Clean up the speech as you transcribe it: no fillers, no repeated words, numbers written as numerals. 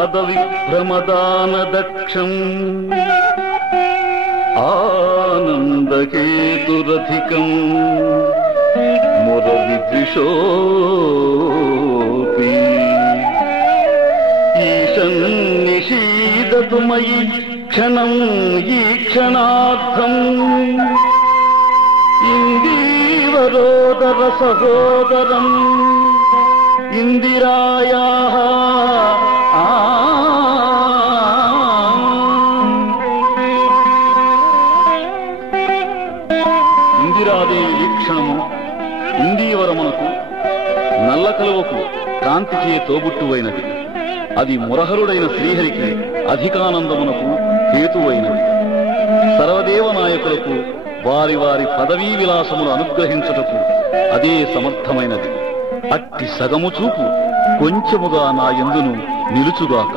పదవిభ్రమదానదక్షం ఆనందహేతురధికం మురవిద్విషోపి ఈశన్నిషీదతు మయి క్షణం ఈ క్షణార్థం ఇందీవరోదర సహోదరం ఇందిరాయాః ఇందిరాదేవి వీక్షణము ఇందీవరమునకు నల్ల కలువకు కాంతిచే తోబుట్టువైనది. అది మురహరుడైన శ్రీహరికి అధికానందమునకు హేతువైనది. సర్వదేవ నాయకులకు వారి వారి పదవీ విలాసములు అనుగ్రహించుటకు అదే సమర్థమైనది. అట్టి సగము చూపు కొంచెముగా నా యందును నిలుచుగాక.